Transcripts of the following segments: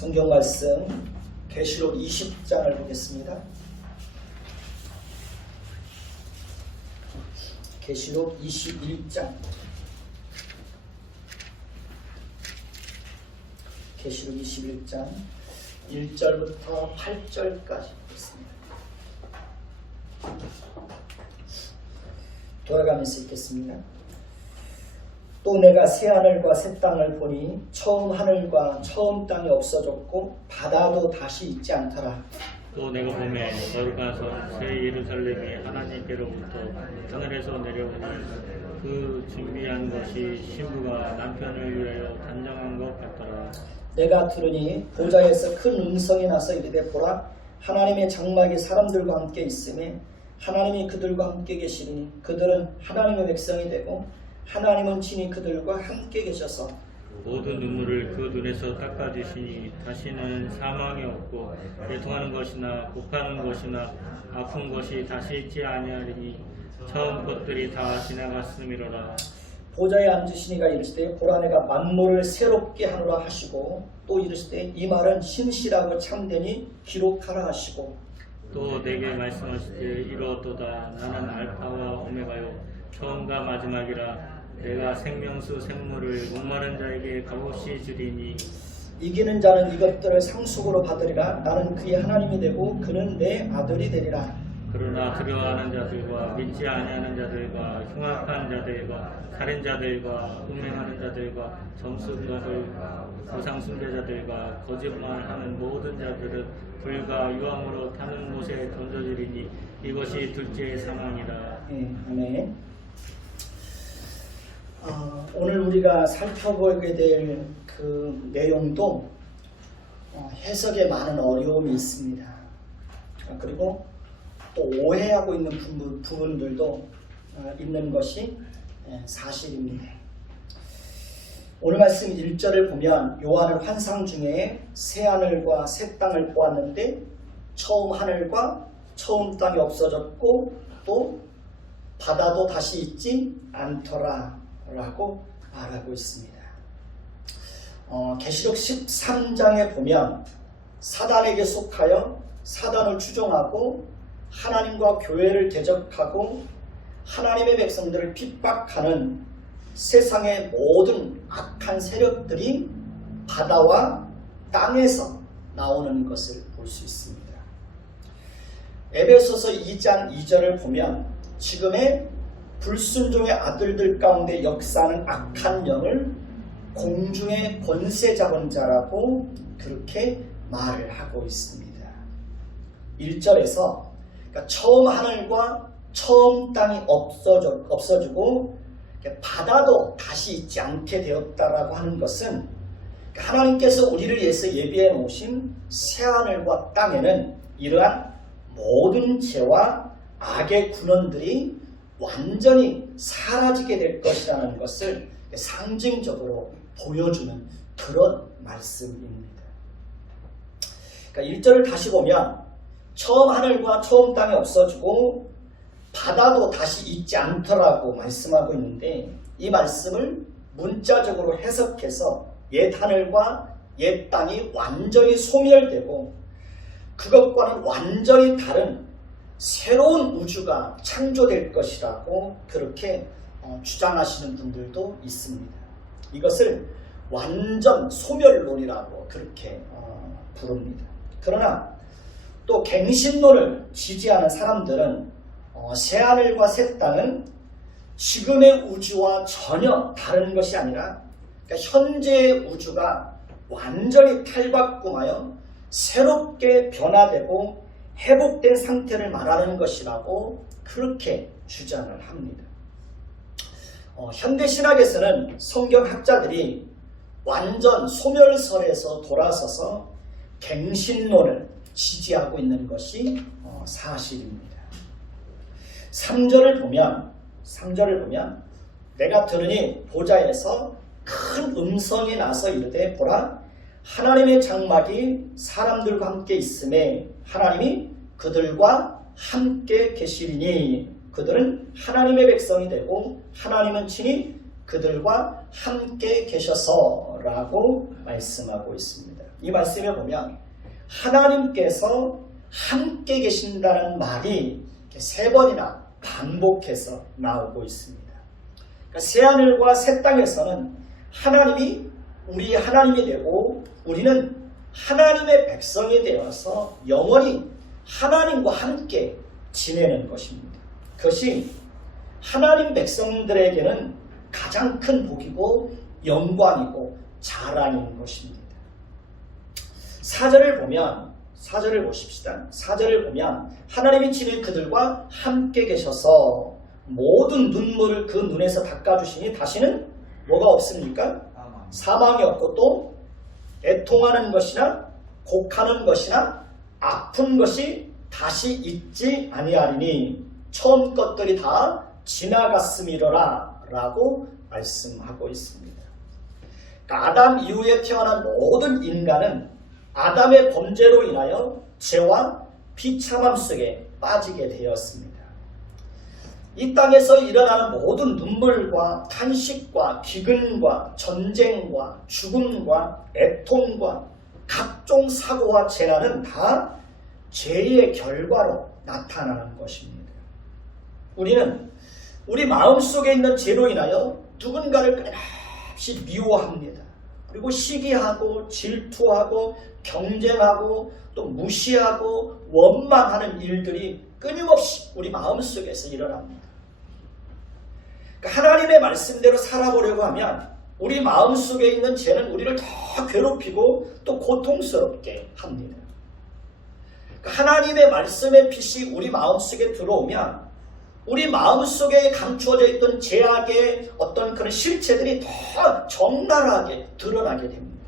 성경 말씀 계시록 20장을 보겠습니다. 계시록 21장 계시록 21장 1절부터 8절까지 보겠습니다. 돌아가면서 읽겠습니다. 또 내가 새 하늘과 새 땅을 보니 처음 하늘과 처음 땅이 없어졌고 바다도 다시 있지 않더라. 또 내가 보매 거룩한 새 예루살렘이 하나님께로부터 하늘에서 내려오니 그 준비한 것이 신부가 남편을 위하여 단장한 것 같더라. 내가 들으니 보좌에서 큰 음성이 나서 이르되 보라 하나님의 장막이 사람들과 함께 있으며 하나님이 그들과 함께 계시니 그들은 하나님의 백성이 되고 하나님은 친히 그들과 함께 계셔서 모든 눈물을 그 눈에서 닦아주시니 다시는 사망이 없고 애통하는 것이나 곡하는 것이나 아픈 것이 다시 있지 아니하리니 처음 것들이 다 지나갔음이로라. 보좌에 앉으시니가 이르시되 보라 내가 만물을 새롭게 하노라 하시고 또 이르시되 이 말은 신실하고 참되니 기록하라 하시고 또 내게 말씀하시되 이루었도다. 나는 알파와 오메가요 처음과 마지막이라. 내가 생명수 샘물을 목마른 자에게 값없이 주리니 이기는 자는 이것들을 상속으로 받으리라. 나는 그의 하나님이 되고 그는 내 아들이 되리라. 그러나 두려워하는 자들과 믿지 아니하는 자들과 흉악한 자들과 살인자들과 음행하는 자들과 점순덕을 우상 숭배자들과 거짓말하는 모든 자들은 불과 유황으로 타는 곳에 던져지리니 이것이 둘째 사망이라. 아멘. 오늘 우리가 살펴보게 될 그 내용도 해석에 많은 어려움이 있습니다. 그리고 또 오해하고 있는 부분들도 있는 것이 사실입니다. 오늘 말씀 1절을 보면 요한은 환상 중에 새 하늘과 새 땅을 보았는데 처음 하늘과 처음 땅이 없어졌고 또 바다도 다시 있지 않더라 라고 말하고 있습니다. 계시록 13장에 보면 사단에게 속하여 사단을 추종하고 하나님과 교회를 대적하고 하나님의 백성들을 핍박하는 세상의 모든 악한 세력들이 바다와 땅에서 나오는 것을 볼 수 있습니다. 에베소서 2장 2절을 보면 지금의 불순종의 아들들 가운데 역사하는 악한 영을 공중의 권세 잡은 자라고 그렇게 말을 하고 있습니다. 1절에서 그러니까 처음 하늘과 처음 땅이 없어지고 바다도 다시 있지 않게 되었다라고 하는 것은 하나님께서 우리를 위해서 예비해 놓으신 새하늘과 땅에는 이러한 모든 죄와 악의 군원들이 완전히 사라지게 될 것이라는 것을 상징적으로 보여주는 그런 말씀입니다. 그러니까 1절을 다시 보면 처음 하늘과 처음 땅이 없어지고 바다도 다시 있지 않더라고 말씀하고 있는데 이 말씀을 문자적으로 해석해서 옛 하늘과 옛 땅이 완전히 소멸되고 그것과는 완전히 다른 새로운 우주가 창조될 것이라고 그렇게 주장하시는 분들도 있습니다. 이것을 완전 소멸론이라고 그렇게 부릅니다. 그러나 또 갱신론을 지지하는 사람들은 새하늘과 새 땅은 지금의 우주와 전혀 다른 것이 아니라 그러니까 현재의 우주가 완전히 탈바꿈하여 새롭게 변화되고 회복된 상태를 말하는 것이라고 그렇게 주장을 합니다. 현대신학에서는 성경학자들이 완전 소멸설에서 돌아서서 갱신론을 지지하고 있는 것이 사실입니다. 3절을 보면 내가 들으니 보좌에서 큰 음성이 나서 이르되 보라 하나님의 장막이 사람들과 함께 있음에 하나님이 그들과 함께 계시리니 그들은 하나님의 백성이 되고 하나님은 친히 그들과 함께 계셔서 라고 말씀하고 있습니다. 이 말씀에 보면 하나님께서 함께 계신다는 말이 이렇게 3번이나 반복해서 나오고 있습니다. 그러니까 새하늘과 새 땅에서는 하나님이 우리 하나님이 되고 우리는 하나님의 백성이 되어서 영원히 하나님과 함께 지내는 것입니다. 그것이 하나님 백성들에게는 가장 큰 복이고 영광이고 자랑인 것입니다. 4절을 보십시다. 4절을 보면 하나님이 친히 그들과 함께 계셔서 모든 눈물을 그 눈에서 닦아주시니 다시는 뭐가 없습니까? 사망이 없고 또 애통하는 것이나 곡하는 것이나 아픈 것이 다시 있지 아니하리니 처음 것들이 다 지나갔음이로라 라고 말씀하고 있습니다. 그러니까 아담 이후에 태어난 모든 인간은 아담의 범죄로 인하여 죄와 비참함 속에 빠지게 되었습니다. 이 땅에서 일어나는 모든 눈물과 탄식과 기근과 전쟁과 죽음과 애통과 각종 사고와 재난은 다 죄의 결과로 나타나는 것입니다. 우리는 우리 마음속에 있는 죄로 인하여 누군가를 끊임없이 미워합니다. 그리고 시기하고 질투하고 경쟁하고 또 무시하고 원망하는 일들이 끊임없이 우리 마음속에서 일어납니다. 그러니까 하나님의 말씀대로 살아보려고 하면 우리 마음속에 있는 죄는 우리를 더 괴롭히고 또 고통스럽게 합니다. 그러니까 하나님의 말씀의 빛이 우리 마음속에 들어오면 우리 마음속에 감추어져 있던 죄악의 어떤 그런 실체들이 더 적나라하게 드러나게 됩니다.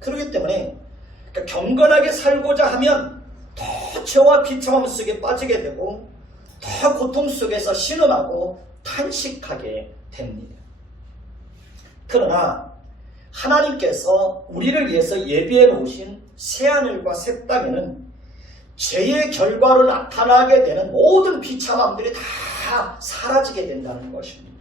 그렇기 때문에 그러니까 경건하게 살고자 하면 더 죄와 비참함 속에 빠지게 되고 더 고통 속에서 신음하고 탄식하게 됩니다. 그러나 하나님께서 우리를 위해서 예비해 놓으신 새하늘과 새 땅에는 죄의 결과로 나타나게 되는 모든 비참함들이 다 사라지게 된다는 것입니다.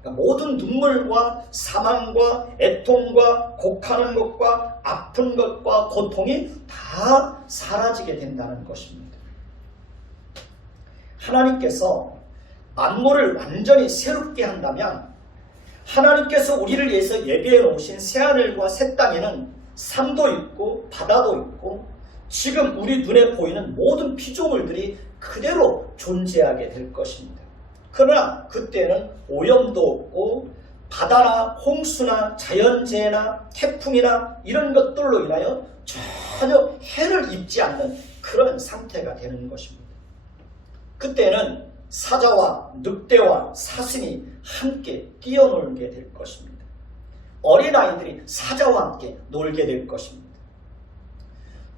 그러니까 모든 눈물과 사망과 애통과 곡하는 것과 아픈 것과 고통이 다 사라지게 된다는 것입니다. 하나님께서 만물을 완전히 새롭게 한다면 하나님께서 우리를 위해서 예비해 놓으신 새하늘과 새 땅에는 산도 있고 바다도 있고 지금 우리 눈에 보이는 모든 피조물들이 그대로 존재하게 될 것입니다. 그러나 그때는 오염도 없고 바다나 홍수나 자연재해나 태풍이나 이런 것들로 인하여 전혀 해를 입지 않는 그런 상태가 되는 것입니다. 그때는 사자와 늑대와 사슴이 함께 뛰어놀게 될 것입니다. 어린아이들이 사자와 함께 놀게 될 것입니다.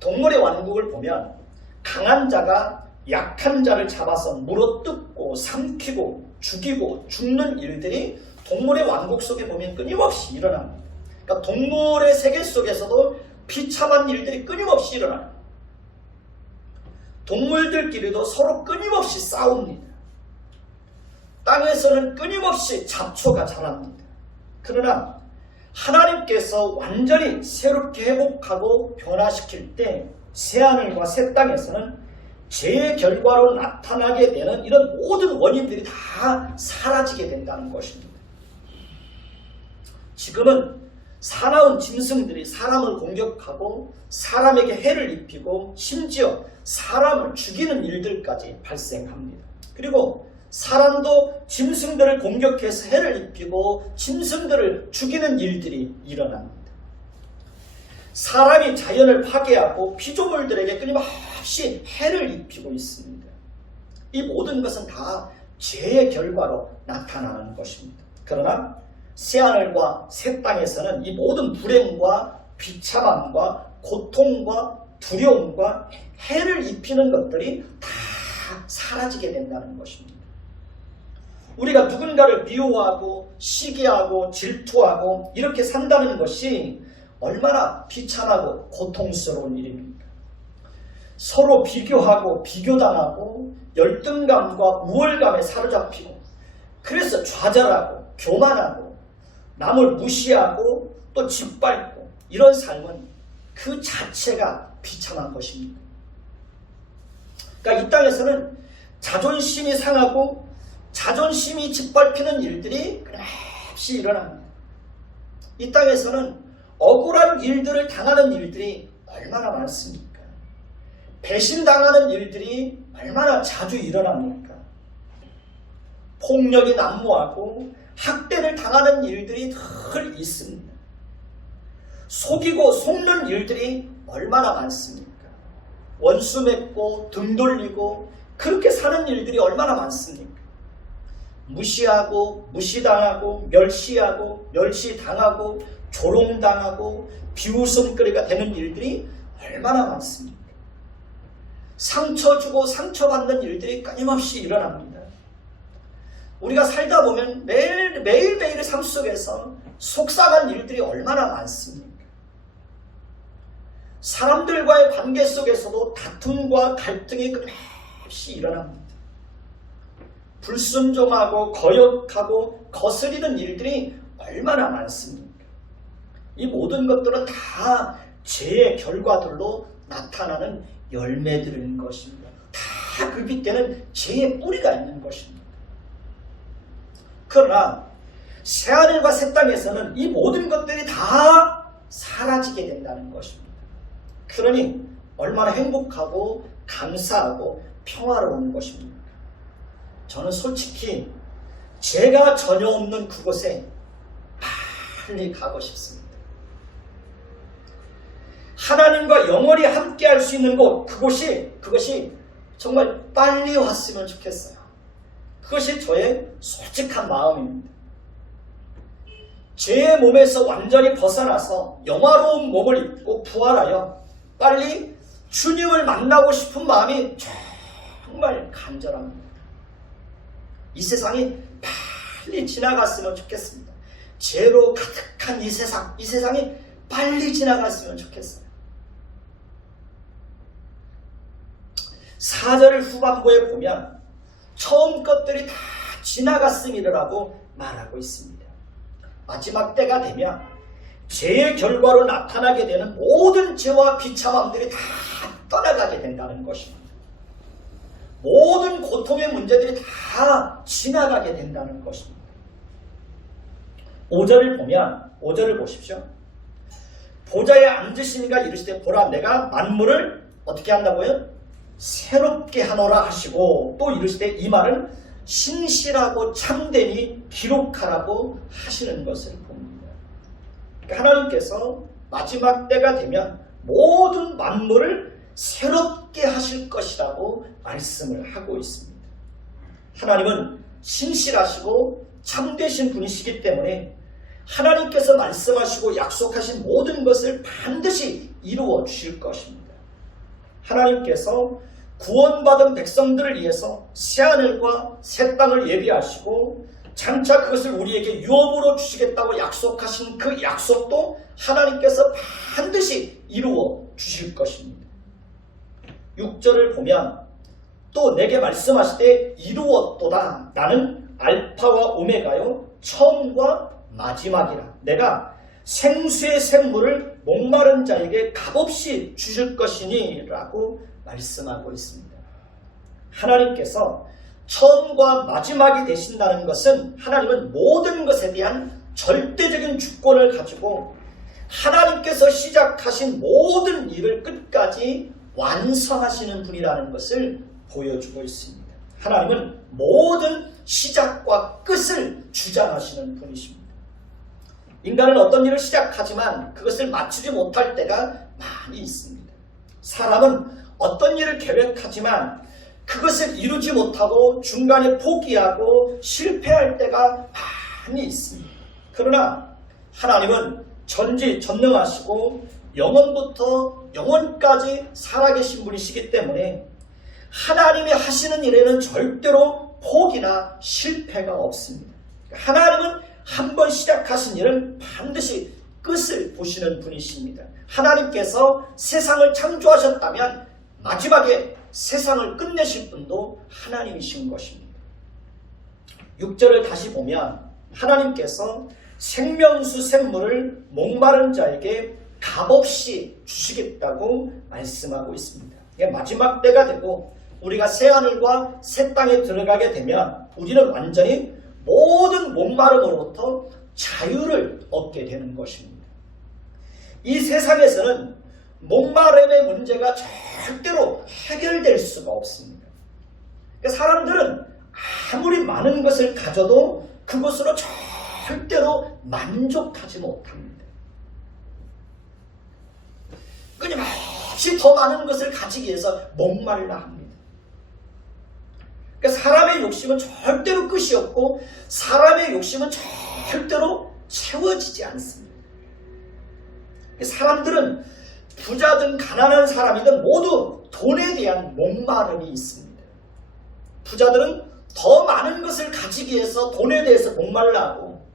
동물의 왕국을 보면 강한 자가 약한 자를 잡아서 물어뜯고 삼키고 죽이고 죽는 일들이 동물의 왕국 속에 보면 끊임없이 일어납니다. 그러니까 동물의 세계 속에서도 비참한 일들이 끊임없이 일어나요. 동물들끼리도 서로 끊임없이 싸웁니다. 땅에서는 끊임없이 잡초가 자랍니다. 그러나 하나님께서 완전히 새롭게 회복하고 변화시킬 때 새하늘과 새 땅에서는 죄의 결과로 나타나게 되는 이런 모든 원인들이 다 사라지게 된다는 것입니다. 지금은 사나운 짐승들이 사람을 공격하고 사람에게 해를 입히고 심지어 사람을 죽이는 일들까지 발생합니다. 그리고 사람도 짐승들을 공격해서 해를 입히고 짐승들을 죽이는 일들이 일어납니다. 사람이 자연을 파괴하고 피조물들에게 끊임없이 해를 입히고 있습니다. 이 모든 것은 다 죄의 결과로 나타나는 것입니다. 그러나 새하늘과 새 땅에서는 이 모든 불행과 비참함과 고통과 두려움과 해를 입히는 것들이 다 사라지게 된다는 것입니다. 우리가 누군가를 미워하고 시기하고 질투하고 이렇게 산다는 것이 얼마나 비참하고 고통스러운 일입니까? 서로 비교하고 비교당하고 열등감과 우월감에 사로잡히고 그래서 좌절하고 교만하고 남을 무시하고 또 짓밟고 이런 삶은 그 자체가 비참한 것입니다. 그러니까 이 땅에서는 자존심이 상하고 자존심이 짓밟히는 일들이 끊임없이 일어납니다. 이 땅에서는 억울한 일들을 당하는 일들이 얼마나 많습니까? 배신당하는 일들이 얼마나 자주 일어납니까? 폭력이 난무하고 학대를 당하는 일들이 늘 있습니다. 속이고 속는 일들이 얼마나 많습니까? 원수 맺고 등 돌리고 그렇게 사는 일들이 얼마나 많습니까? 무시하고 무시당하고 멸시하고 멸시당하고 조롱당하고 비웃음거리가 되는 일들이 얼마나 많습니까? 상처 주고 상처받는 일들이 끊임없이 일어납니다. 우리가 살다 보면 매일매일의 삶 속에서 속상한 일들이 얼마나 많습니까? 사람들과의 관계 속에서도 다툼과 갈등이 끊임없이 일어납니다. 불순종하고 거역하고 거스리는 일들이 얼마나 많습니까? 이 모든 것들은 다 죄의 결과들로 나타나는 열매들인 것입니다. 다 그 밑에는 죄의 뿌리가 있는 것입니다. 그러나 새하늘과 새 땅에서는 이 모든 것들이 다 사라지게 된다는 것입니다. 그러니 얼마나 행복하고 감사하고 평화로운 것입니다. 저는 솔직히 죄가 전혀 없는 그곳에 빨리 가고 싶습니다. 하나님과 영원히 함께할 수 있는 곳, 그것이 정말 빨리 왔으면 좋겠어요. 그것이 저의 솔직한 마음입니다. 죄의 몸에서 완전히 벗어나서 영화로운 몸을 입고 부활하여 빨리 주님을 만나고 싶은 마음이 정말 간절합니다. 이 세상이 빨리 지나갔으면 좋겠습니다. 죄로 가득한 이 세상이 빨리 지나갔으면 좋겠어요. 4절 후반부에 보면 처음 것들이 다 지나갔음이라고 말하고 있습니다. 마지막 때가 되면 죄의 결과로 나타나게 되는 모든 죄와 비참함들이 다 떠나가게 된다는 것입니다. 모든 고통의 문제들이 다 지나가게 된다는 것입니다. 5절을 보십시오. 보좌에 앉으시니가 이르시되 보라 내가 만물을 어떻게 한다고요? 새롭게 하노라 하시고 또 이르시되 이 말은 신실하고 참되니 기록하라고 하시는 것을 봅니다. 그러니까 하나님께서 마지막 때가 되면 모든 만물을 새롭게 하실 것이라고 말씀을 하고 있습니다. 하나님은 신실하시고 참되신 분이시기 때문에 하나님께서 말씀하시고 약속하신 모든 것을 반드시 이루어 주실 것입니다. 하나님께서 구원받은 백성들을 위해서 새하늘과 새 땅을 예비하시고 장차 그것을 우리에게 유업으로 주시겠다고 약속하신 그 약속도 하나님께서 반드시 이루어 주실 것입니다. 6절을 보면 또 내게 말씀하시되 이루었도다. 나는 알파와 오메가요 처음과 마지막이라. 내가 생수의 샘물을 목마른 자에게 값없이 주실 것이니 라고 말씀하고 있습니다. 하나님께서 처음과 마지막이 되신다는 것은 하나님은 모든 것에 대한 절대적인 주권을 가지고 하나님께서 시작하신 모든 일을 끝까지 완성하시는 분이라는 것을 보여주고 있습니다. 하나님은 모든 시작과 끝을 주장하시는 분이십니다. 인간은 어떤 일을 시작하지만 그것을 마치지 못할 때가 많이 있습니다. 사람은 어떤 일을 계획하지만 그것을 이루지 못하고 중간에 포기하고 실패할 때가 많이 있습니다. 그러나 하나님은 전지전능하시고 영원부터 영원까지 살아계신 분이시기 때문에 하나님이 하시는 일에는 절대로 포기나 실패가 없습니다. 하나님은 한 번 시작하신 일은 반드시 끝을 보시는 분이십니다. 하나님께서 세상을 창조하셨다면 마지막에 세상을 끝내실 분도 하나님이신 것입니다. 6절을 다시 보면 하나님께서 생명수 샘물을 목마른 자에게 값없이 주시겠다고 말씀하고 있습니다. 마지막 때가 되고 우리가 새하늘과 새 땅에 들어가게 되면 우리는 완전히 모든 목마름으로부터 자유를 얻게 되는 것입니다. 이 세상에서는 목마름의 문제가 절대로 해결될 수가 없습니다. 사람들은 아무리 많은 것을 가져도 그것으로 절대로 만족하지 못합니다. 끊임없이 더 많은 것을 가지기 위해서 목말라 합니다. 사람의 욕심은 절대로 끝이 없고 사람의 욕심은 절대로 채워지지 않습니다. 사람들은 부자든 가난한 사람이든 모두 돈에 대한 목마름이 있습니다. 부자들은 더 많은 것을 가지기 위해서 돈에 대해서 목말라 하고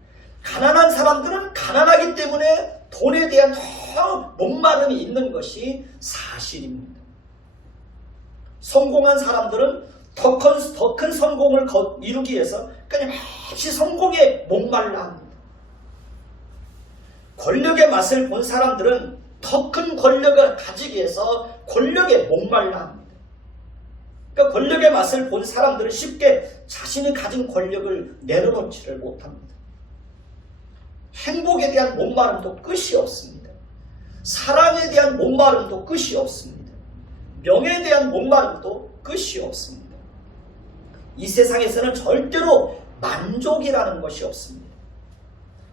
가난한 사람들은 가난하기 때문에 돈에 대한 더 목마름이 있는 것이 사실입니다. 성공한 사람들은 더 큰 성공을 이루기 위해서 끊임없이 성공에 목말라 합니다. 권력의 맛을 본 사람들은 더 큰 권력을 가지기 위해서 권력에 목말라 합니다. 그러니까 권력의 맛을 본 사람들은 쉽게 자신이 가진 권력을 내려놓지를 못합니다. 행복에 대한 목마름도 끝이 없습니다. 사랑에 대한 목마름도 끝이 없습니다. 명예에 대한 목마름도 끝이 없습니다. 이 세상에서는 절대로 만족이라는 것이 없습니다.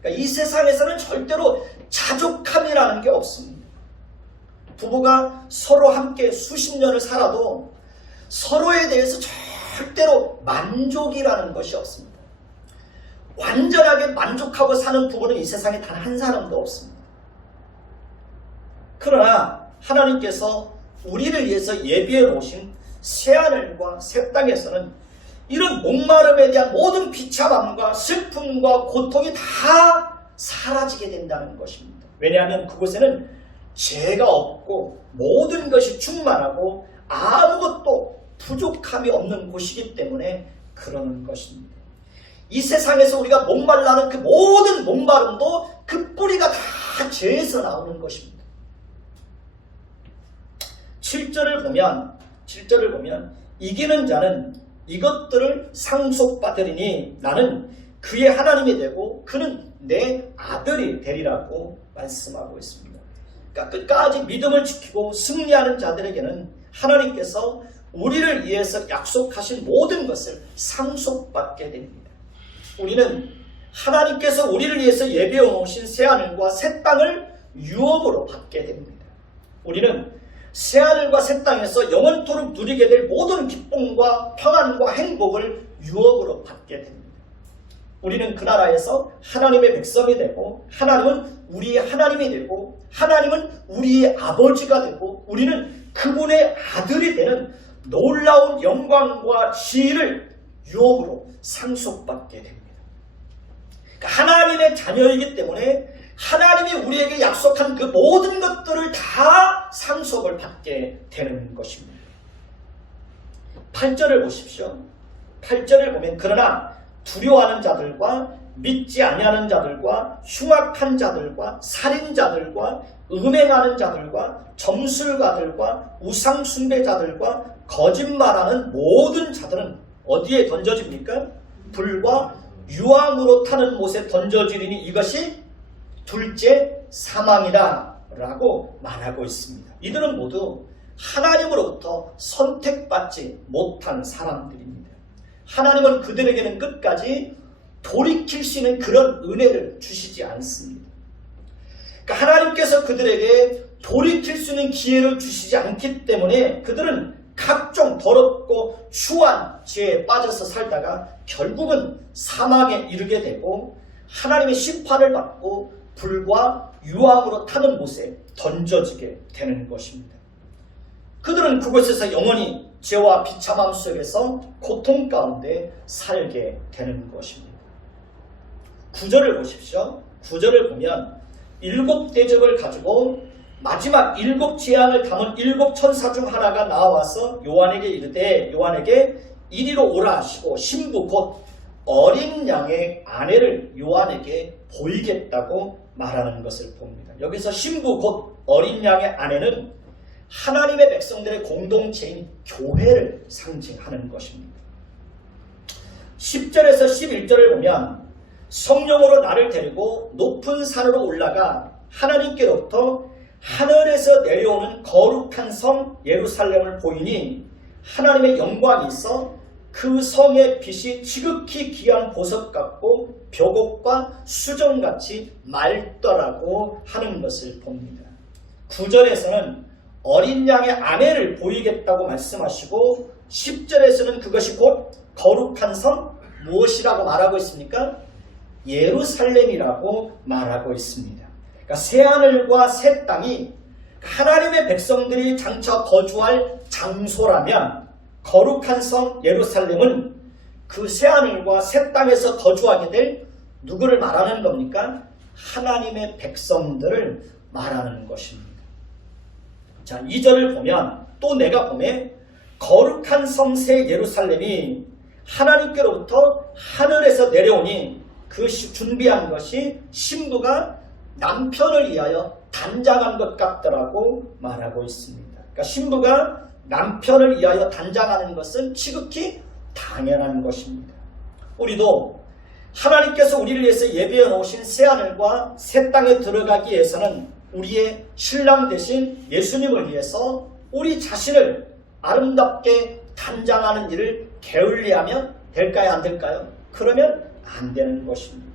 그러니까 이 세상에서는 절대로 자족함이라는 게 없습니다. 부부가 서로 함께 수십 년을 살아도 서로에 대해서 절대로 만족이라는 것이 없습니다. 완전하게 만족하고 사는 부부는 이 세상에 단 한 사람도 없습니다. 그러나 하나님께서 우리를 위해서 예비해 놓으신 새하늘과 새 땅에서는 이런 목마름에 대한 모든 비참함과 슬픔과 고통이 다 사라지게 된다는 것입니다. 왜냐하면 그곳에는 죄가 없고 모든 것이 충만하고 아무것도 부족함이 없는 곳이기 때문에 그러는 것입니다. 이 세상에서 우리가 목말라는 그 모든 목마름도 그 뿌리가 다 죄에서 나오는 것입니다. 7절을 보면 이기는 자는 이것들을 상속받으리니 나는 그의 하나님이 되고 그는 내 아들이 되리라고 말씀하고 있습니다. 그러니까 끝까지 믿음을 지키고 승리하는 자들에게는 하나님께서 우리를 위해서 약속하신 모든 것을 상속받게 됩니다. 우리는 하나님께서 우리를 위해서 예비해 놓으신 새하늘과 새 땅을 유업으로 받게 됩니다. 우리는 새하늘과 새 땅에서 영원토록 누리게 될 모든 기쁨과 평안과 행복을 유업으로 받게 됩니다. 우리는 그 나라에서 하나님의 백성이 되고 하나님은 우리의 하나님이 되고 하나님은 우리의 아버지가 되고 우리는 그분의 아들이 되는 놀라운 영광과 지위를 유업으로 상속받게 됩니다. 그러니까 하나님의 자녀이기 때문에 하나님이 우리에게 약속한 그 모든 것들을 다 상속을 받게 되는 것입니다. 8절을 보십시오. 8절을 보면 그러나 두려워하는 자들과 믿지 아니하는 자들과 흉악한 자들과 살인자들과 음행하는 자들과 점술가들과 우상숭배자들과 거짓말하는 모든 자들은 어디에 던져집니까? 불과 유황으로 타는 못에 던져지리니 이것이 둘째 사망이다 라고 말하고 있습니다. 이들은 모두 하나님으로부터 선택받지 못한 사람들입니다. 하나님은 그들에게는 끝까지 돌이킬 수 있는 그런 은혜를 주시지 않습니다. 그러니까 하나님께서 그들에게 돌이킬 수 있는 기회를 주시지 않기 때문에 그들은 각종 더럽고 추한 죄에 빠져서 살다가 결국은 사망에 이르게 되고 하나님의 심판을 받고 불과 유황으로 타는 못에 던져지게 되는 것입니다. 그들은 그곳에서 영원히 죄와 비참함 속에서 고통 가운데 살게 되는 것입니다. 9절을 보십시오. 9절을 보면 7 대접을 가지고 마지막 7 재앙을 담은 7 천사 중 하나가 나와서 요한에게 이르되 요한에게 이리로 오라 하시고 신부 곧 어린 양의 아내를 요한에게 보이겠다고 말하는 것을 봅니다. 여기서 신부 곧 어린 양의 아내는 하나님의 백성들의 공동체인 교회를 상징하는 것입니다. 10절에서 11절을 보면 성령으로 나를 데리고 높은 산으로 올라가 하나님께로부터 하늘에서 내려오는 거룩한 성 예루살렘을 보이니 하나님의 영광이 있어 그 성의 빛이 지극히 귀한 보석 같고 벽옥과 수정같이 맑더라고 하는 것을 봅니다. 9절에서는 어린 양의 아내를 보이겠다고 말씀하시고 10절에서는 그것이 곧 거룩한 성 무엇이라고 말하고 있습니까? 예루살렘이라고 말하고 있습니다. 그러니까 새하늘과 새 땅이 하나님의 백성들이 장차 거주할 장소라면 거룩한 성 예루살렘은 그 새하늘과 새 땅에서 거주하게 될 누구를 말하는 겁니까? 하나님의 백성들을 말하는 것입니다. 자, 2절을 보면 또 내가 보매 거룩한 성 새 예루살렘이 하나님께로부터 하늘에서 내려오니 그 준비한 것이 신부가 남편을 위하여 단장한 것 같더라고 말하고 있습니다. 그러니까 신부가 남편을 위하여 단장하는 것은 지극히 당연한 것입니다. 우리도 하나님께서 우리를 위해서 예비해 놓으신 새하늘과 새 땅에 들어가기 위해서는 우리의 신랑 되신 예수님을 위해서 우리 자신을 아름답게 단장하는 일을 게을리하면 될까요? 안 될까요? 그러면 안 되는 것입니다.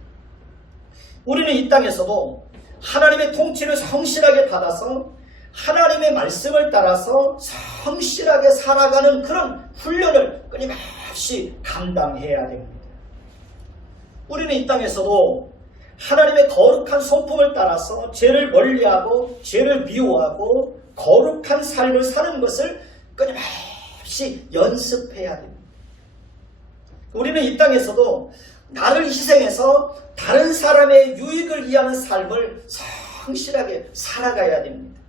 우리는 이 땅에서도 하나님의 통치를 성실하게 받아서 하나님의 말씀을 따라서 성실하게 살아가는 그런 훈련을 끊임없이 감당해야 됩니다. 우리는 이 땅에서도 하나님의 거룩한 성품을 따라서 죄를 멀리하고 죄를 미워하고 거룩한 삶을 사는 것을 끊임없이 연습해야 됩니다. 우리는 이 땅에서도 나를 희생해서 다른 사람의 유익을 위하는 삶을 성실하게 살아가야 됩니다.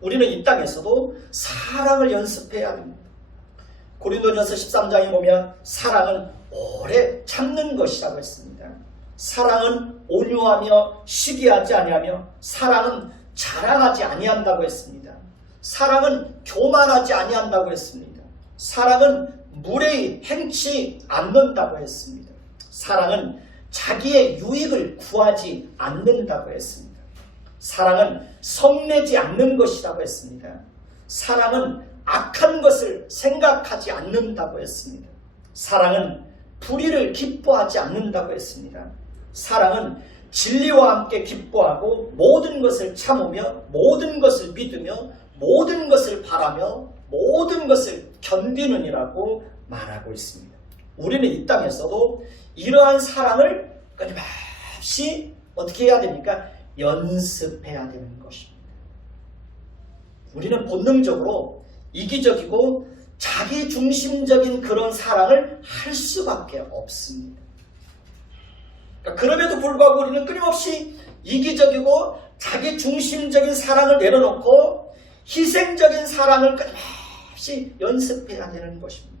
우리는 이 땅에서도 사랑을 연습해야 됩니다. 고린도전서 13장에 보면 사랑은 오래 참는 것이라고 했습니다. 사랑은 온유하며 시기하지 아니하며 사랑은 자랑하지 아니한다고 했습니다. 사랑은 교만하지 아니한다고 했습니다. 사랑은 무례히 행치 않는다고 했습니다. 사랑은 자기의 유익을 구하지 않는다고 했습니다. 사랑은 성내지 않는 것이라고 했습니다. 사랑은 악한 것을 생각하지 않는다고 했습니다. 사랑은 불의를 기뻐하지 않는다고 했습니다. 사랑은 진리와 함께 기뻐하고 모든 것을 참으며 모든 것을 믿으며 모든 것을 바라며 모든 것을 견디느니라고 말하고 있습니다. 우리는 이 땅에서도 이러한 사랑을 끊임없이 어떻게 해야 됩니까? 연습해야 되는 것입니다. 우리는 본능적으로 이기적이고 자기중심적인 그런 사랑을 할 수밖에 없습니다. 그러니까 그럼에도 불구하고 우리는 끊임없이 이기적이고 자기중심적인 사랑을 내려놓고 희생적인 사랑을 끊임없이 연습해야 되는 것입니다.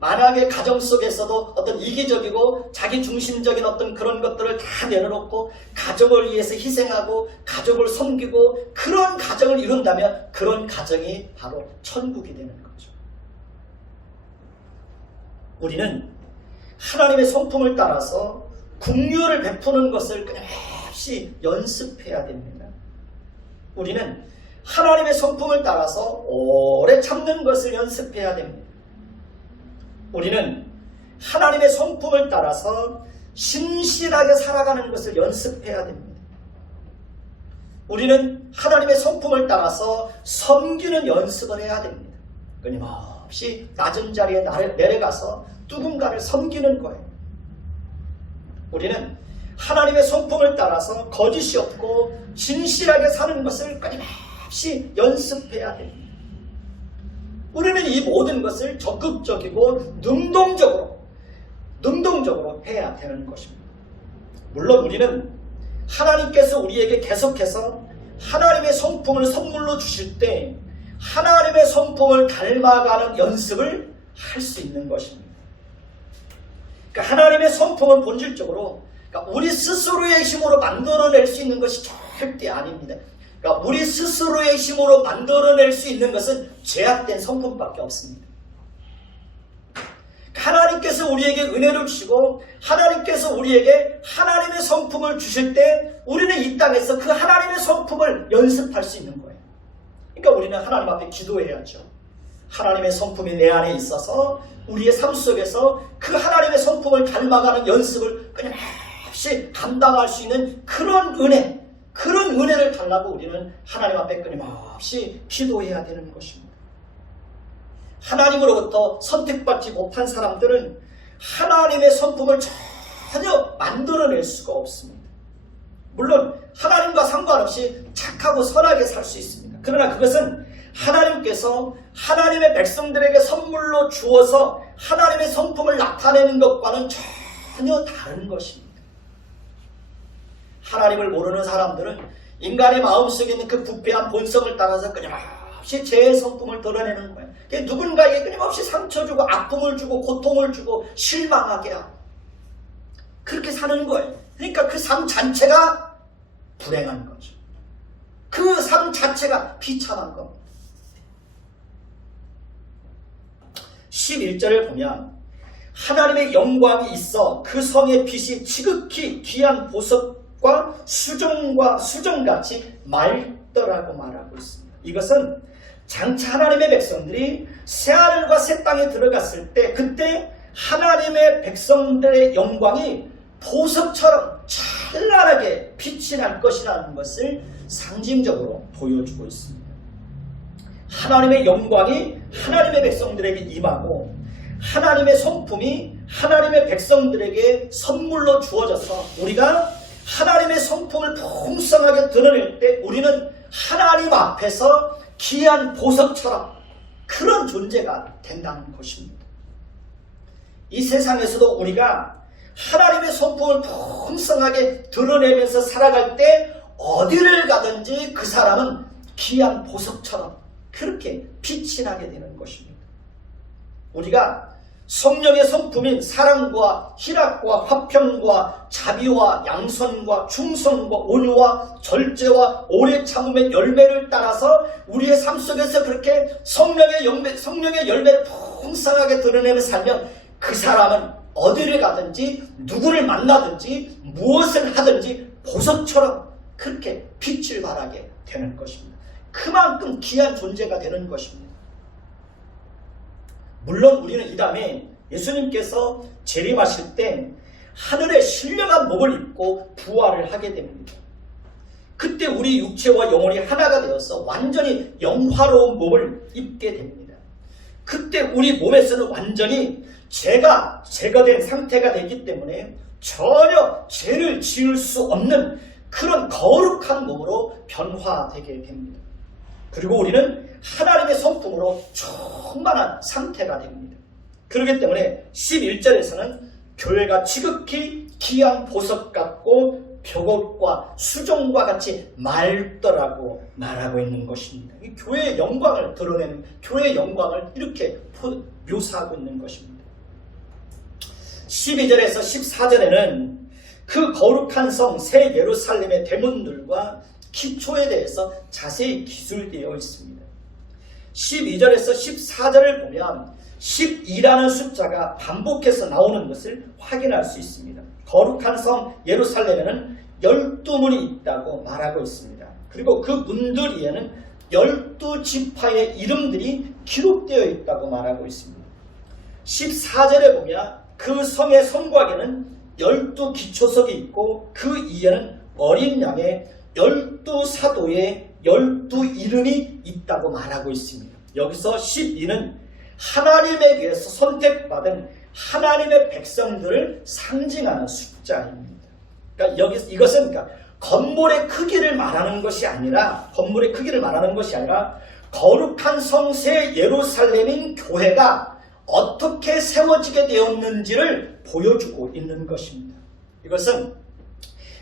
만약에 가정 속에서도 어떤 이기적이고 자기중심적인 어떤 그런 것들을 다 내려놓고 가족을 위해서 희생하고 가족을 섬기고 그런 가정을 이룬다면 그런 가정이 바로 천국이 되는 거죠. 우리는 하나님의 성품을 따라서 긍휼을 베푸는 것을 끊임없이 연습해야 됩니다. 우리는 하나님의 성품을 따라서 오래 참는 것을 연습해야 됩니다. 우리는 하나님의 성품을 따라서 신실하게 살아가는 것을 연습해야 됩니다. 우리는 하나님의 성품을 따라서 섬기는 연습을 해야 됩니다. 끊임없이 낮은 자리에 내려가서 누군가를 섬기는 거예요. 우리는 하나님의 성품을 따라서 거짓이 없고 진실하게 사는 것을 끊임없이 연습해야 됩니다. 우리는 이 모든 것을 적극적이고 능동적으로 해야 되는 것입니다. 물론 우리는 하나님께서 우리에게 계속해서 하나님의 성품을 선물로 주실 때 하나님의 성품을 닮아가는 연습을 할 수 있는 것입니다. 그러니까 하나님의 성품은 본질적으로 그러니까 우리 스스로의 힘으로 만들어낼 수 있는 것이 절대 아닙니다. 그러니까 우리 스스로의 힘으로 만들어낼 수 있는 것은 죄악된 성품밖에 없습니다. 하나님께서 우리에게 은혜를 주시고 하나님께서 우리에게 하나님의 성품을 주실 때 우리는 이 땅에서 그 하나님의 성품을 연습할 수 있는 거예요. 그러니까 우리는 하나님 앞에 기도해야죠. 하나님의 성품이 내 안에 있어서 우리의 삶 속에서 그 하나님의 성품을 닮아가는 연습을 끊임없이 감당할 수 있는 그런 은혜를 달라고 우리는 하나님 앞에 끊임없이 기도해야 되는 것입니다. 하나님으로부터 선택받지 못한 사람들은 하나님의 성품을 전혀 만들어낼 수가 없습니다. 물론 하나님과 상관없이 착하고 선하게 살 수 있습니다. 그러나 그것은 하나님께서 하나님의 백성들에게 선물로 주어서 하나님의 성품을 나타내는 것과는 전혀 다른 것입니다. 하나님을 모르는 사람들은 인간의 마음속에 있는 그 부패한 본성을 따라서 끊임없이 죄의 성품을 드러내는 거예요. 누군가에게 끊임없이 상처 주고 아픔을 주고 고통을 주고 실망하게 하고 그렇게 사는 거예요. 그러니까 그 삶 자체가 불행한 거죠. 그 삶 자체가 비참한 겁니다. 11절을 보면 하나님의 영광이 있어 그 성의 빛이 지극히 귀한 보석과 수정같이 맑더라고 말하고 있습니다. 이것은 장차 하나님의 백성들이 새하늘과 새 땅에 들어갔을 때 그때 하나님의 백성들의 영광이 보석처럼 찬란하게 빛이 날 것이라는 것을 상징적으로 보여주고 있습니다. 하나님의 영광이 하나님의 백성들에게 임하고 하나님의 성품이 하나님의 백성들에게 선물로 주어져서 우리가 하나님의 성품을 풍성하게 드러낼 때 우리는 하나님 앞에서 귀한 보석처럼 그런 존재가 된다는 것입니다. 이 세상에서도 우리가 하나님의 성품을 풍성하게 드러내면서 살아갈 때 어디를 가든지 그 사람은 귀한 보석처럼 그렇게 빛이 나게 되는 것입니다. 우리가 성령의 성품인 사랑과 희락과 화평과 자비와 양선과 충성과 온유와 절제와 오래 참음의 열매를 따라서 우리의 삶 속에서 그렇게 성령의 열매를 풍성하게 드러내며 살면 그 사람은 어디를 가든지 누구를 만나든지 무엇을 하든지 보석처럼 그렇게 빛을 발하게 되는 것입니다. 그만큼 귀한 존재가 되는 것입니다. 물론 우리는 이 다음에 예수님께서 재림하실 때 하늘의 신령한 몸을 입고 부활을 하게 됩니다. 그때 우리 육체와 영혼이 하나가 되어서 완전히 영화로운 몸을 입게 됩니다. 그때 우리 몸에서는 완전히 죄가 된 상태가 되기 때문에 전혀 죄를 지을 수 없는 그런 거룩한 몸으로 변화되게 됩니다. 그리고 우리는 하나님의 성품으로 충만한 상태가 됩니다. 그렇기 때문에 11절에서는 교회가 지극히 귀한 보석 같고 벽옥과 수정과 같이 맑더라고 말하고 있는 것입니다. 이 교회의 영광을 드러내는 교회의 영광을 이렇게 묘사하고 있는 것입니다. 12절에서 14절에는 그 거룩한 성 새 예루살렘의 대문들과 기초에 대해서 자세히 기술되어 있습니다. 12절에서 14절을 보면 12라는 숫자가 반복해서 나오는 것을 확인할 수 있습니다. 거룩한 성 예루살렘에는 12문이 있다고 말하고 있습니다. 그리고 그 문들 위에는 12지파의 이름들이 기록되어 있다고 말하고 있습니다. 14절에 보면 그 성의 성곽에는 12기초석이 있고 그 위에는 어린 양의 12사도의 12이름이 있다고 말하고 있습니다. 여기서 12는 하나님에 의해서 선택받은 하나님의 백성들을 상징하는 숫자입니다. 그러니까 이것은 건물의 크기를 말하는 것이 아니라 거룩한 성새 예루살렘인 교회가 어떻게 세워지게 되었는지를 보여주고 있는 것입니다. 이것은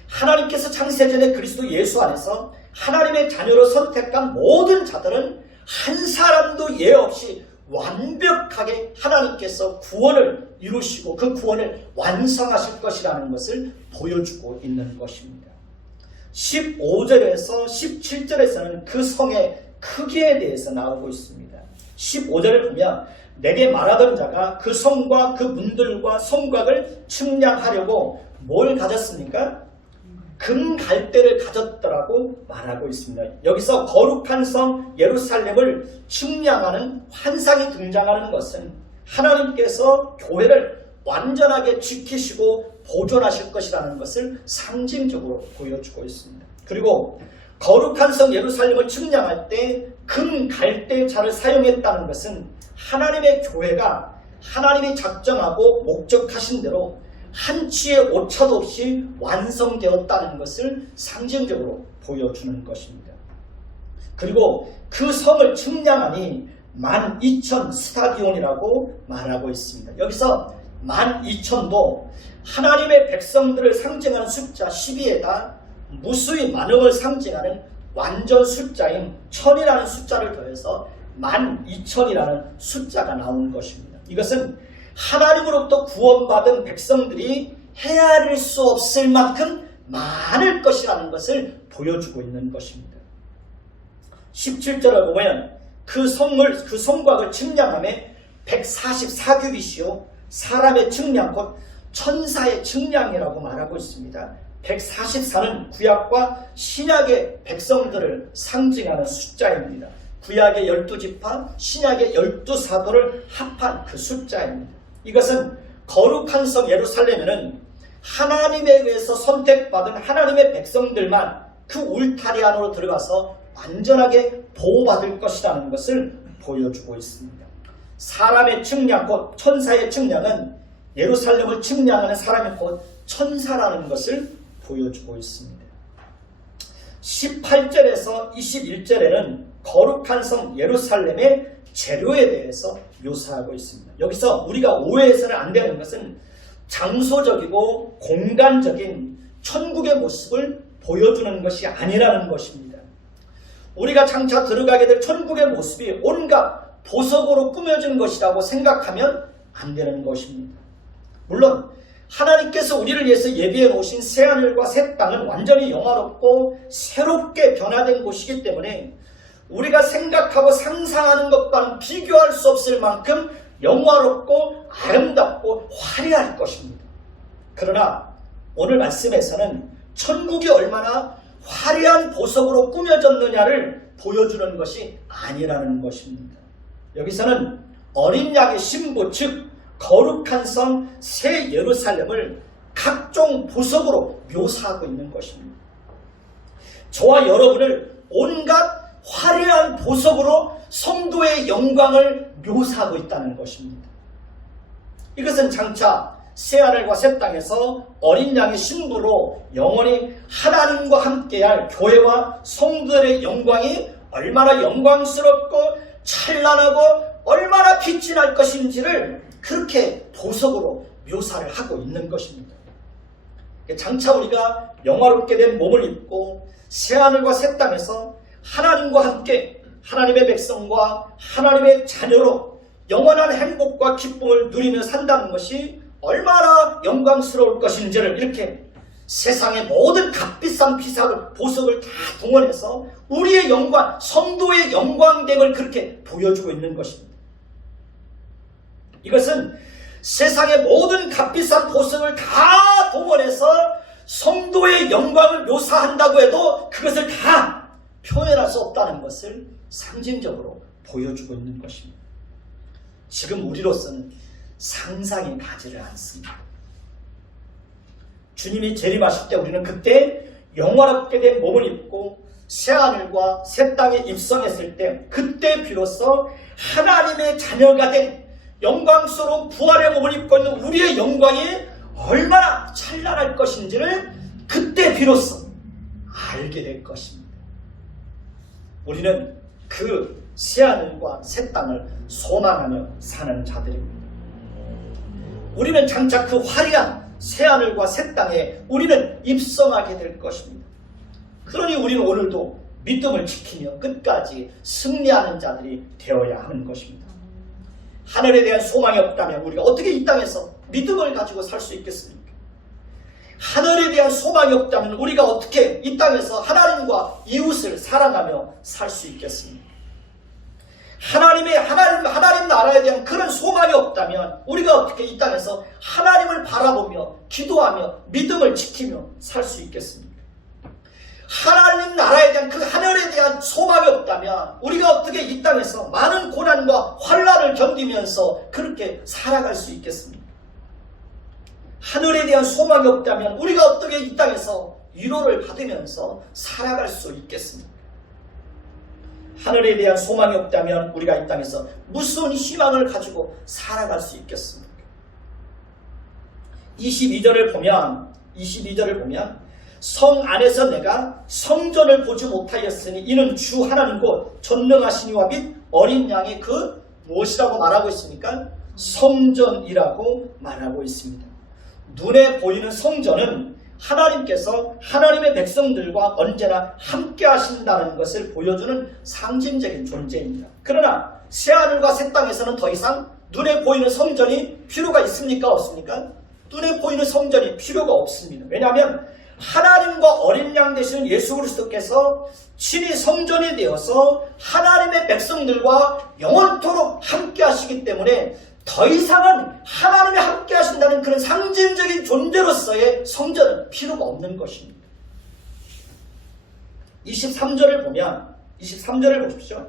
하나님께서 창세전에 그리스도 예수 안에서 하나님의 자녀로 선택한 모든 자들은 한 사람도 예 없이 완벽하게 하나님께서 구원을 이루시고 그 구원을 완성하실 것이라는 것을 보여주고 있는 것입니다. 15절에서 17절에서는 그 성의 크기에 대해서 나오고 있습니다. 15절을 보면 내게 말하던 자가 그 성과 그 문들과 성곽을 측량하려고 뭘 가졌습니까? 금갈대를 가졌더라고 말하고 있습니다. 여기서 거룩한 성 예루살렘을 측량하는 환상이 등장하는 것은 하나님께서 교회를 완전하게 지키시고 보존하실 것이라는 것을 상징적으로 보여주고 있습니다. 그리고 거룩한 성 예루살렘을 측량할 때 금갈대자를 사용했다는 것은 하나님의 교회가 하나님이 작정하고 목적하신 대로 한치의 오차도 없이 완성되었다는 것을 상징적으로 보여주는 것입니다. 그리고 그 성을 측량하니 12,000 스타디온이라고 말하고 있습니다. 여기서 12,000도 하나님의 백성들을 상징하는 숫자 12에다 무수히 많음을 상징하는 완전 숫자인 1000이라는 숫자를 더해서 12,000이라는 숫자가 나오는 것입니다. 이것은 하나님으로부터 구원받은 백성들이 헤아릴 수 없을 만큼 많을 것이라는 것을 보여주고 있는 것입니다. 17절을 보면 그 성곽을 측량함에 144규빗이요 사람의 측량 곧 천사의 측량이라고 말하고 있습니다. 144는 구약과 신약의 백성들을 상징하는 숫자입니다. 구약의 12지파, 신약의 12사도를 합한 그 숫자입니다. 이것은 거룩한 성 예루살렘에는 하나님에 의해서 선택받은 하나님의 백성들만 그 울타리 안으로 들어가서 완전하게 보호받을 것이라는 것을 보여주고 있습니다. 사람의 측량 곧 천사의 측량은 예루살렘을 측량하는 사람이 곧 천사라는 것을 보여주고 있습니다. 18절에서 21절에는 거룩한 성 예루살렘의 재료에 대해서 묘사하고 있습니다. 여기서 우리가 오해해서는 안 되는 것은 장소적이고 공간적인 천국의 모습을 보여주는 것이 아니라는 것입니다. 우리가 장차 들어가게 될 천국의 모습이 온갖 보석으로 꾸며진 것이라고 생각하면 안 되는 것입니다. 물론 하나님께서 우리를 위해서 예비해 놓으신 새하늘과 새 땅은 완전히 영화롭고 새롭게 변화된 곳이기 때문에 우리가 생각하고 상상하는 것과는 비교할 수 없을 만큼 영화롭고 아름답고 화려할 것입니다. 그러나 오늘 말씀에서는 천국이 얼마나 화려한 보석으로 꾸며졌느냐를 보여주는 것이 아니라는 것입니다. 여기서는 어린 양의 신부 즉 거룩한 성 새 예루살렘을 각종 보석으로 묘사하고 있는 것입니다. 저와 여러분을 온갖 화려한 보석으로 성도의 영광을 묘사하고 있다는 것입니다. 이것은 장차 새하늘과 새 땅에서 어린 양의 신부로 영원히 하나님과 함께할 교회와 성도들의 영광이 얼마나 영광스럽고 찬란하고 얼마나 빛이 날 것인지를 그렇게 보석으로 묘사를 하고 있는 것입니다. 장차 우리가 영화롭게 된 몸을 입고 새하늘과 새 땅에서 하나님과 함께 하나님의 백성과 하나님의 자녀로 영원한 행복과 기쁨을 누리며 산다는 것이 얼마나 영광스러울 것인지를 이렇게 세상의 모든 값비싼 보석을 다 동원해서 우리의 영광, 성도의 영광됨을 그렇게 보여주고 있는 것입니다. 이것은 세상의 모든 값비싼 보석을 다 동원해서 성도의 영광을 묘사한다고 해도 그것을 다 표현할 수 없다는 것을 상징적으로 보여주고 있는 것입니다. 지금 우리로서는 상상이 가지를 않습니다. 주님이 재림하실 때 우리는 그때 영화롭게 된 몸을 입고 새하늘과 새 땅에 입성했을 때 그때 비로소 하나님의 자녀가 된 영광스러운 부활의 몸을 입고 있는 우리의 영광이 얼마나 찬란할 것인지를 그때 비로소 알게 될 것입니다. 우리는 그 새하늘과 새 땅을 소망하며 사는 자들입니다. 우리는 장차 그 화려한 새하늘과 새 땅에 우리는 입성하게 될 것입니다. 그러니 우리는 오늘도 믿음을 지키며 끝까지 승리하는 자들이 되어야 하는 것입니다. 하늘에 대한 소망이 없다면 우리가 어떻게 이 땅에서 믿음을 가지고 살 수 있겠습니까? 하늘에 대한 소망이 없다면 우리가 어떻게 이 땅에서 하나님과 이웃을 사랑하며 살 수 있겠습니까? 하나님 나라에 대한 그런 소망이 없다면 우리가 어떻게 이 땅에서 하나님을 바라보며 기도하며 믿음을 지키며 살 수 있겠습니까? 하나님 나라에 대한 그 하늘에 대한 소망이 없다면 우리가 어떻게 이 땅에서 많은 고난과 환난을 견디면서 그렇게 살아갈 수 있겠습니까? 하늘에 대한 소망이 없다면 우리가 어떻게 이 땅에서 위로를 받으면서 살아갈 수 있겠습니까? 하늘에 대한 소망이 없다면 우리가 이 땅에서 무슨 희망을 가지고 살아갈 수 있겠습니까? 22절을 보면 성 안에서 내가 성전을 보지 못하였으니 이는 주 하나님 곧 전능하신 이와 및 어린 양의 그 무엇이라고 말하고 있습니까? 성전이라고 말하고 있습니다. 눈에 보이는 성전은 하나님께서 하나님의 백성들과 언제나 함께 하신다는 것을 보여주는 상징적인 존재입니다. 그러나 새하늘과 새 땅에서는 더 이상 눈에 보이는 성전이 필요가 있습니까? 없습니까? 눈에 보이는 성전이 필요가 없습니다. 왜냐하면 하나님과 어린 양 되시는 예수 그리스도께서 친히 성전이 되어서 하나님의 백성들과 영원토록 함께 하시기 때문에 더 이상은 하나님이 함께 하신다는 그런 상징적인 존재로서의 성전은 필요가 없는 것입니다. 23절을 보십시오.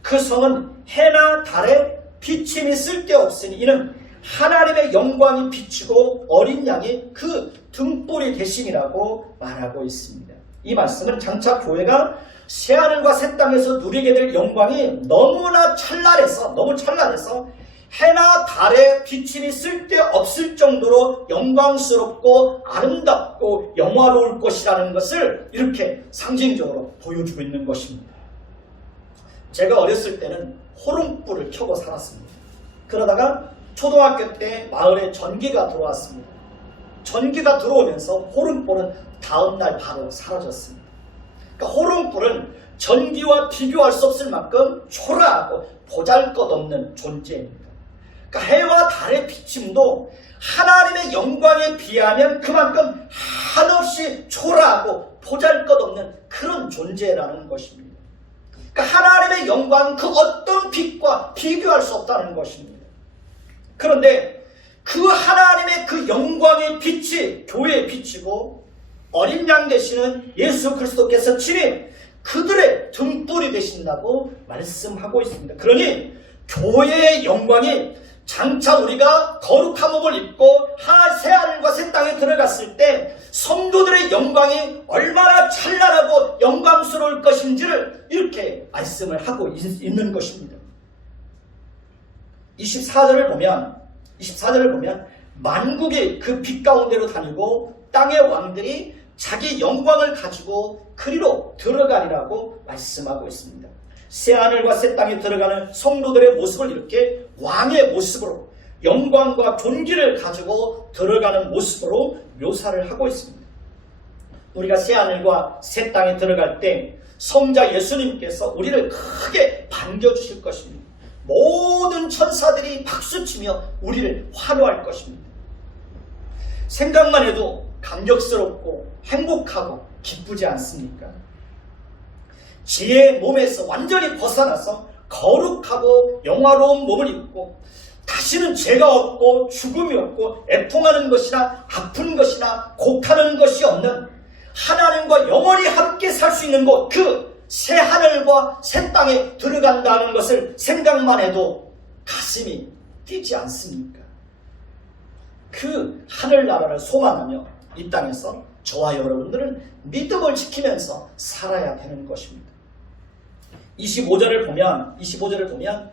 그 성은 해나 달에 비침이 쓸데없으니 이는 하나님의 영광이 비치고 어린 양이 그 등불이 되심이라고 말하고 있습니다. 이 말씀은 장차 교회가 새하늘과 새 땅에서 누리게 될 영광이 너무나 찬란해서 해나 달에 비침이 쓸데없을 정도로 영광스럽고 아름답고 영화로울 것이라는 것을 이렇게 상징적으로 보여주고 있는 것입니다. 제가 어렸을 때는 호롱불을 켜고 살았습니다. 그러다가 초등학교 때 마을에 전기가 들어왔습니다. 전기가 들어오면서 호롱불은 다음날 바로 사라졌습니다. 그러니까 호롱불은 전기와 비교할 수 없을 만큼 초라하고 보잘것없는 존재입니다. 그러니까 해와 달의 비침도 하나님의 영광에 비하면 그만큼 한없이 초라하고 보잘것없는 그런 존재라는 것입니다. 그러니까 하나님의 영광은 그 어떤 빛과 비교할 수 없다는 것입니다. 그런데 그 하나님의 그 영광의 빛이 교회에 비치고 어린 양 되시는 예수 그리스도께서 친히 그들의 등불이 되신다고 말씀하고 있습니다. 그러니 교회의 영광이 장차 우리가 거룩한 몸을 입고 새하늘과 새 땅에 들어갔을 때 성도들의 영광이 얼마나 찬란하고 영광스러울 것인지를 이렇게 말씀을 하고 있는 것입니다. 24절을 보면 만국이 그 빛 가운데로 다니고 땅의 왕들이 자기 영광을 가지고 그리로 들어가리라고 말씀하고 있습니다. 새하늘과 새 땅에 들어가는 성도들의 모습을 이렇게 왕의 모습으로 영광과 존귀를 가지고 들어가는 모습으로 묘사를 하고 있습니다. 우리가 새하늘과 새 땅에 들어갈 때 성자 예수님께서 우리를 크게 반겨주실 것입니다. 모든 천사들이 박수치며 우리를 환호할 것입니다. 생각만 해도 감격스럽고 행복하고 기쁘지 않습니까? 지혜의 몸에서 완전히 벗어나서 거룩하고 영화로운 몸을 입고 다시는 죄가 없고 죽음이 없고 애통하는 것이나 아픈 것이나 곡하는 것이 없는 하나님과 영원히 함께 살 수 있는 곳, 그 새 하늘과 새 땅에 들어간다는 것을 생각만 해도 가슴이 뛰지 않습니까? 그 하늘나라를 소망하며 이 땅에서 저와 여러분들은 믿음을 지키면서 살아야 되는 것입니다. 25절을 보면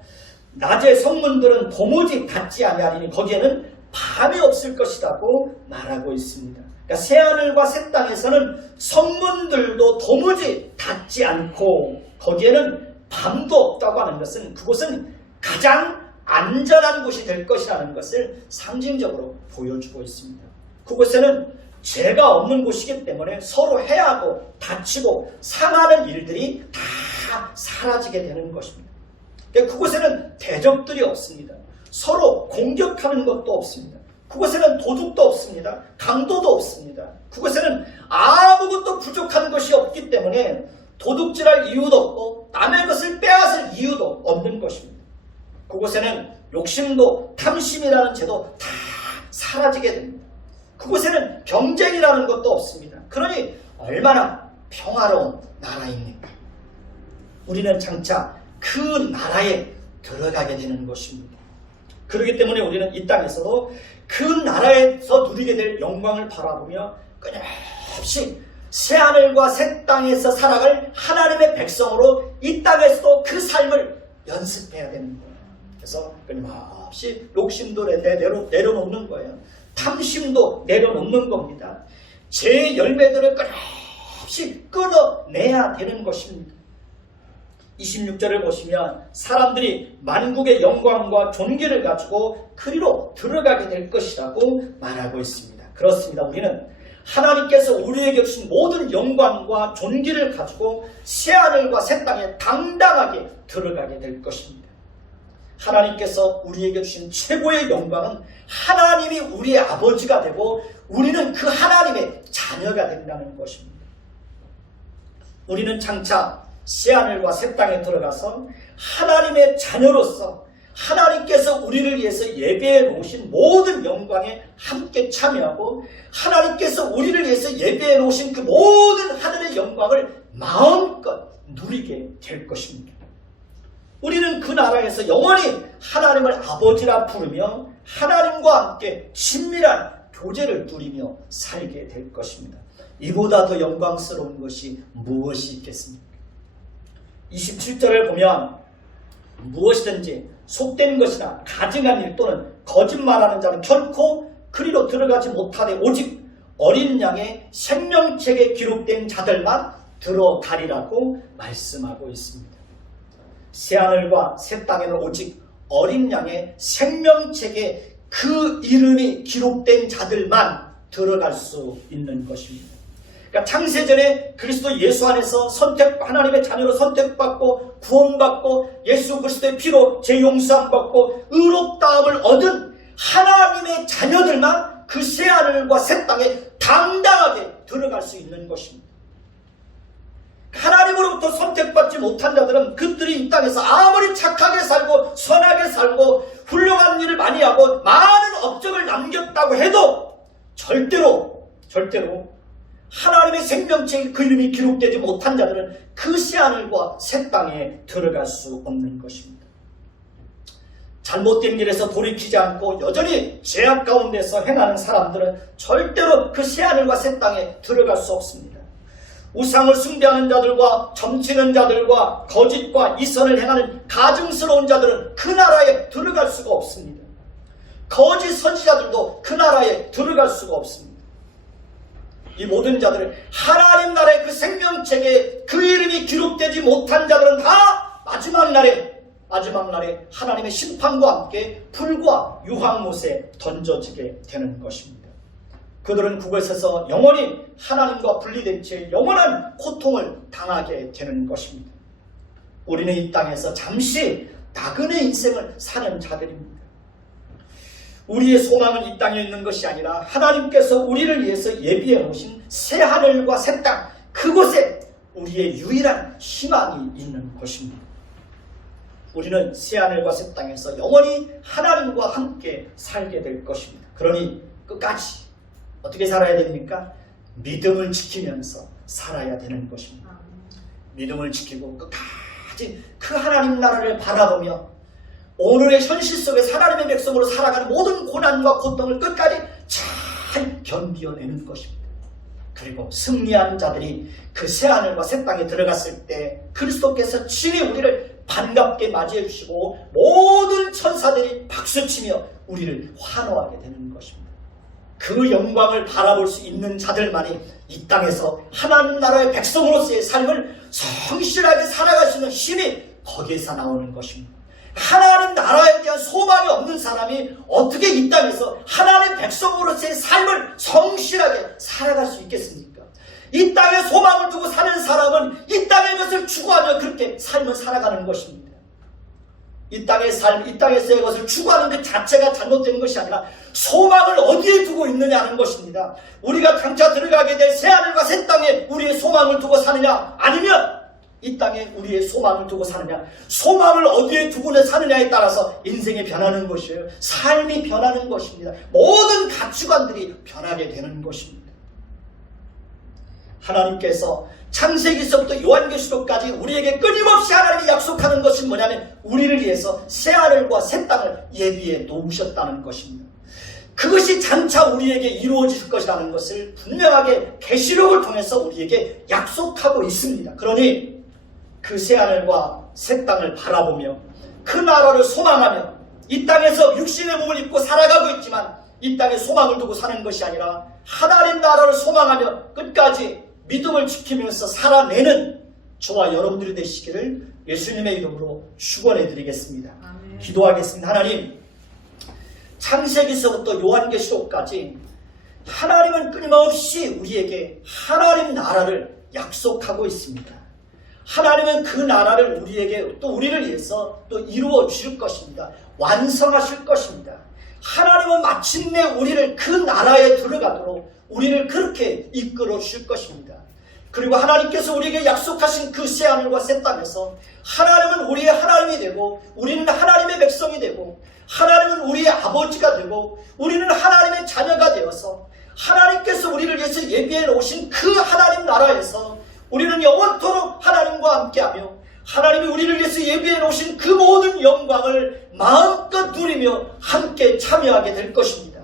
낮의 성문들은 도무지 닿지 아니하리니 거기에는 밤이 없을 것이라고 말하고 있습니다. 그러니까 새하늘과 새 땅에서는 성문들도 도무지 닿지 않고 거기에는 밤도 없다고 하는 것은 그곳은 가장 안전한 곳이 될 것이라는 것을 상징적으로 보여주고 있습니다. 그곳에는 죄가 없는 곳이기 때문에 서로 해하고 다치고 상하는 일들이 다 사라지게 되는 것입니다. 그곳에는 대적들이 없습니다. 서로 공격하는 것도 없습니다. 그곳에는 도둑도 없습니다. 강도도 없습니다. 그곳에는 아무것도 부족한 것이 없기 때문에 도둑질할 이유도 없고 남의 것을 빼앗을 이유도 없는 것입니다. 그곳에는 욕심도 탐심이라는 죄도 다 사라지게 됩니다. 그곳에는 경쟁이라는 것도 없습니다. 그러니 얼마나 평화로운 나라입니까? 우리는 장차 그 나라에 들어가게 되는 것입니다. 그렇기 때문에 우리는 이 땅에서도 그 나라에서 누리게 될 영광을 바라보며 끊임없이 새하늘과 새 땅에서 살아갈 하나님의 백성으로 이 땅에서도 그 삶을 연습해야 되는 거예요. 그래서 끊임없이 욕심도 내려놓는 거예요. 탐심도 내려놓는 겁니다. 제 열매들을 끊임없이 끊어내야 되는 것입니다. 26절을 보시면 사람들이 만국의 영광과 존귀를 가지고 그리로 들어가게 될 것이라고 말하고 있습니다. 그렇습니다. 우리는 하나님께서 우리에게 주신 모든 영광과 존귀를 가지고 새하늘과 새 땅에 당당하게 들어가게 될 것입니다. 하나님께서 우리에게 주신 최고의 영광은 하나님이 우리의 아버지가 되고 우리는 그 하나님의 자녀가 된다는 것입니다. 우리는 장차 새하늘과 새 땅에 들어가서 하나님의 자녀로서 하나님께서 우리를 위해서 예배해 놓으신 모든 영광에 함께 참여하고 하나님께서 우리를 위해서 예배해 놓으신 그 모든 하늘의 영광을 마음껏 누리게 될 것입니다. 우리는 그 나라에서 영원히 하나님을 아버지라 부르며 하나님과 함께 친밀한 교제를 누리며 살게 될 것입니다. 이보다 더 영광스러운 것이 무엇이 있겠습니까? 27절을 보면 무엇이든지 속된 것이나 가증한 일 또는 거짓말하는 자는 결코 그리로 들어가지 못하되 오직 어린 양의 생명책에 기록된 자들만 들어가리라고 말씀하고 있습니다. 새하늘과 새 땅에는 오직 어린 양의 생명책에 그 이름이 기록된 자들만 들어갈 수 있는 것입니다. 그러니까 창세전에 그리스도 예수 안에서 하나님의 자녀로 선택받고 구원받고 예수 그리스도의 피로 죄용서함 받고 의롭다함을 얻은 하나님의 자녀들만 그 새하늘과 새 땅에 당당하게 들어갈 수 있는 것입니다. 하나님으로부터 선택받지 못한 자들은 그들이 이 땅에서 아무리 착하게 살고 선하게 살고 훌륭한 일을 많이 하고 많은 업적을 남겼다고 해도 절대로 하나님의 생명책에 그 이름이 기록되지 못한 자들은 그 새하늘과 새 땅에 들어갈 수 없는 것입니다. 잘못된 길에서 돌이키지 않고 여전히 죄악 가운데서 행하는 사람들은 절대로 그 새하늘과 새 땅에 들어갈 수 없습니다. 우상을 숭배하는 자들과 점치는 자들과 거짓과 이선을 행하는 가증스러운 자들은 그 나라에 들어갈 수가 없습니다. 거짓 선지자들도 그 나라에 들어갈 수가 없습니다. 이 모든 자들은 하나님 나라의 그 생명책에 그 이름이 기록되지 못한 자들은 다 마지막 날에 하나님의 심판과 함께 불과 유황못에 던져지게 되는 것입니다. 그들은 그곳에서 영원히 하나님과 분리된 채 영원한 고통을 당하게 되는 것입니다. 우리는 이 땅에서 잠시 나그네 인생을 사는 자들입니다. 우리의 소망은 이 땅에 있는 것이 아니라 하나님께서 우리를 위해서 예비해 놓으신 새 하늘과 새 땅, 그곳에 우리의 유일한 희망이 있는 것입니다. 우리는 새 하늘과 새 땅에서 영원히 하나님과 함께 살게 될 것입니다. 그러니 끝까지 어떻게 살아야 됩니까? 믿음을 지키면서 살아야 되는 것입니다. 믿음을 지키고 끝까지 그 하나님 나라를 바라보며 오늘의 현실 속에 하나님의 백성으로 살아가는 모든 고난과 고통을 끝까지 잘 견디어내는 것입니다. 그리고 승리하는 자들이 그 새하늘과 새 땅에 들어갔을 때 그리스도께서 친히 우리를 반갑게 맞이해 주시고 모든 천사들이 박수치며 우리를 환호하게 되는 것입니다. 그 영광을 바라볼 수 있는 자들만이 이 땅에서 하나님 나라의 백성으로서의 삶을 성실하게 살아갈 수 있는 힘이 거기에서 나오는 것입니다. 하나님 나라에 대한 소망이 없는 사람이 어떻게 이 땅에서 하나님 백성으로서의 삶을 성실하게 살아갈 수 있겠습니까? 이 땅에 소망을 두고 사는 사는 사람은 이 땅의 것을 추구하며 그렇게 삶을 살아가는 것입니다. 이 땅의 삶, 이 땅에서의 것을 추구하는 그 자체가 잘못되는 것이 아니라 소망을 어디에 두고 있느냐는 것입니다. 우리가 장차 들어가게 될 새하늘과 새 땅에 우리의 소망을 두고 사느냐, 아니면 이 땅에 우리의 소망을 두고 사느냐. 소망을 어디에 두고 사느냐에 따라서 인생이 변하는 것이에요. 삶이 변하는 것입니다. 모든 가치관들이 변하게 되는 것입니다. 하나님께서 창세기서부터 요한계시록까지 우리에게 끊임없이 하나님이 약속하는 것은 뭐냐면 우리를 위해서 새하늘과 새 땅을 예비해 놓으셨다는 것입니다. 그것이 장차 우리에게 이루어질 것이라는 것을 분명하게 계시록을 통해서 우리에게 약속하고 있습니다. 그러니 그 새하늘과 새 땅을 바라보며 그 나라를 소망하며 이 땅에서 육신의 몸을 입고 살아가고 있지만 이 땅에 소망을 두고 사는 것이 아니라 하나님 나라를 소망하며 끝까지 믿음을 지키면서 살아내는 저와 여러분들이 되시기를 예수님의 이름으로 축원해 드리겠습니다. 기도하겠습니다. 하나님, 창세기서부터 요한계시록까지 하나님은 끊임없이 우리에게 하나님 나라를 약속하고 있습니다. 하나님은 그 나라를 우리에게 또 우리를 위해서 또 이루어 주실 것입니다. 완성하실 것입니다. 하나님은 마침내 우리를 그 나라에 들어가도록 우리를 그렇게 이끌어 주실 것입니다. 그리고 하나님께서 우리에게 약속하신 그 새하늘과 새 땅에서 하나님은 우리의 하나님이 되고 우리는 하나님의 백성이 되고 하나님은 우리의 아버지가 되고 우리는 하나님의 자녀가 되어서 하나님께서 우리를 위해서 예비해 놓으신 그 하나님 나라에서 우리는 영원토록 하나님과 함께하며 하나님이 우리를 위해서 예비해 놓으신 그 모든 영광을 마음껏 누리며 함께 참여하게 될 것입니다.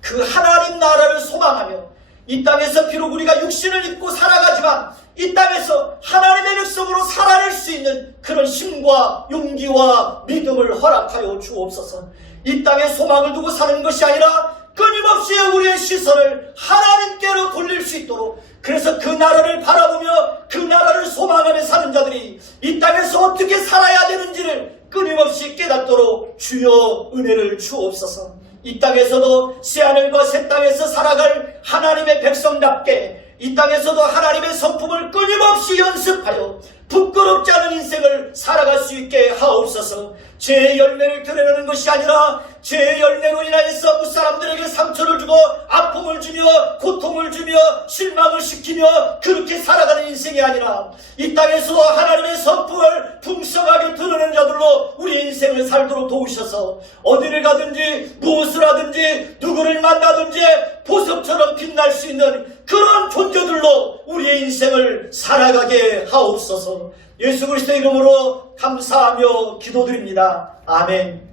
그 하나님 나라를 소망하며 이 땅에서 비록 우리가 육신을 입고 살아가지만 이 땅에서 하나님의 백성으로 살아낼 수 있는 그런 힘과 용기와 믿음을 허락하여 주옵소서. 이 땅에 소망을 두고 사는 것이 아니라 끊임없이 우리의 시선을 하나님께로 돌릴 수 있도록, 그래서 그 나라를 바라보며 그 나라를 소망하며 사는 자들이 이 땅에서 어떻게 살아야 되는지를 끊임없이 깨닫도록 주여 은혜를 주옵소서. 이 땅에서도 새하늘과 새 땅에서 살아갈 하나님의 백성답게 이 땅에서도 하나님의 성품을 끊임없이 연습하여 부끄럽지 않은 인생을 살아갈 수 있게 하옵소서. 죄의 열매를 드러내는 것이 아니라 죄의 열매로 인하여서 그 사람들에게 상처를 주고 아픔을 주며 고통을 주며 실망을 시키며 그렇게 살아가는 인생이 아니라 이 땅에서 하나님의 성품을 풍성하게 드러내는 자들로 우리 인생을 살도록 도우셔서 어디를 가든지 무엇을 하든지 누구를 만나든지 보석처럼 빛날 수 있는 그런 존재들로 우리의 인생을 살아가게 하옵소서. 예수 그리스도의 이름으로 감사하며 기도드립니다. 아멘.